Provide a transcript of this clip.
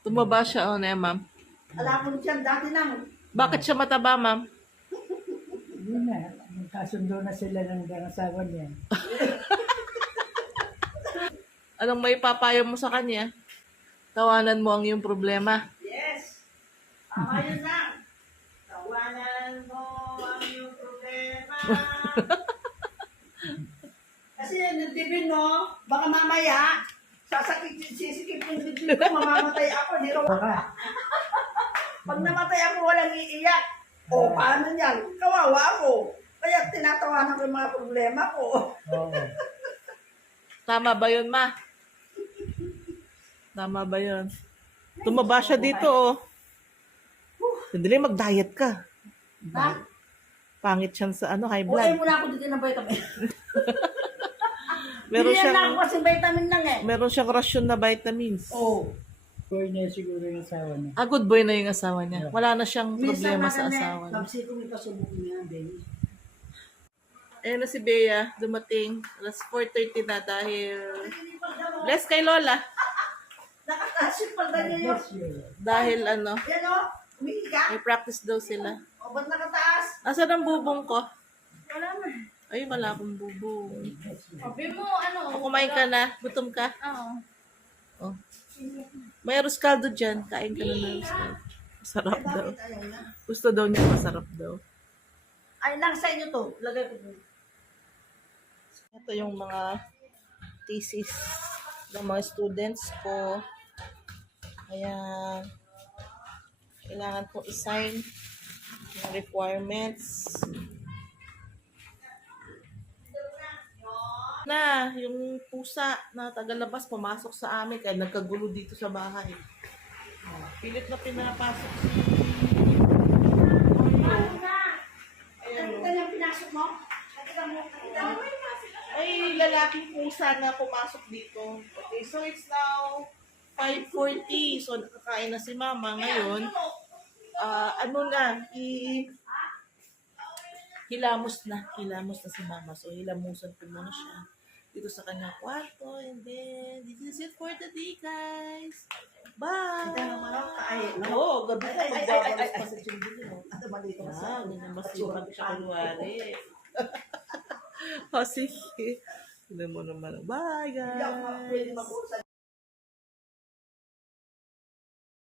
Tumaba siya, ma'am. Alam mo dyan, dati nang. Bakit siya mataba, ma'am? Hindi na. Magkasundo na sila ng asawa niya. Anong may papayo mo sa kanya? Tawanan mo ang iyong problema. Yes. Tama yun lang. Tawanan mo ang iyong problema. Kasi yung dibin mo, baka mamaya, sisikip yung dibin ko, mamamatay ako. Di raw. Pag namatay ako, walang iiyak. O, paano yan? Kawawa ako. Kaya tinatawanan ko yung mga problema ko. Oo. Tama ba yun, ma? Tama ba yun? Tumaba siya dito, oh. Sandali, mag-diet ka. Ha? Pangit siyan sa high Uwi blood. muna ako dito ng vitamin. Meron Hindi yan lang siyang, ako kasi vitamin lang eh. meron siyang rasyon na vitamins. Oo. Boy niya siguro yung asawa niya. Good boy na yung asawa niya. Wala na siyang problema sa asawa niya. Sabi ko may pasubok niya, Benny. Ayun na si Bea, dumating. Alas 4:30 na dahil... Bless kay Lola. Nakakasip pala niya yun. Dahil Yan o, umiiga. may practice daw sila. O ba't nakataas? Asan ang bubong ko? Wala na. Ay, wala akong bubong. Sabi mo, ano? O, kumain ka na? Gutom ka? Oo. Oh. May arroz caldo dyan. Kain ka na ng arroz caldo. Masarap daw. Bakit ayaw na? Gusto daw niya masarap daw. Ay, lang sa inyo to. Lagay ko dun. Ito yung mga thesis ng mga students ko. Kaya, kailangan kong i-sign yung requirements. Na, yung pusa na tagalabas pumasok sa amin kaya nagkagulo dito sa bahay. Oh, pilit na pinapasok si Ano ka niyang pinasok mo? Nakita mo? Nakita mo? ay lalaking pusa na pumasok dito. Okay, so it's now 5:40. So nakakain na si mama ngayon. Hilamos na si mama. So hilamusan ko muna siya dito sa kanyang kwarto. And then, this is it for today, guys. Bye! Kita naman ako kain. Oo, gabi ka Ay, magbabalas pa sa children. Ano ba dito kasi? Ganyan masipag siya kunwari. O, sige. Tignan mo naman. Bye, Hindi ako pwede guys! mag-usap.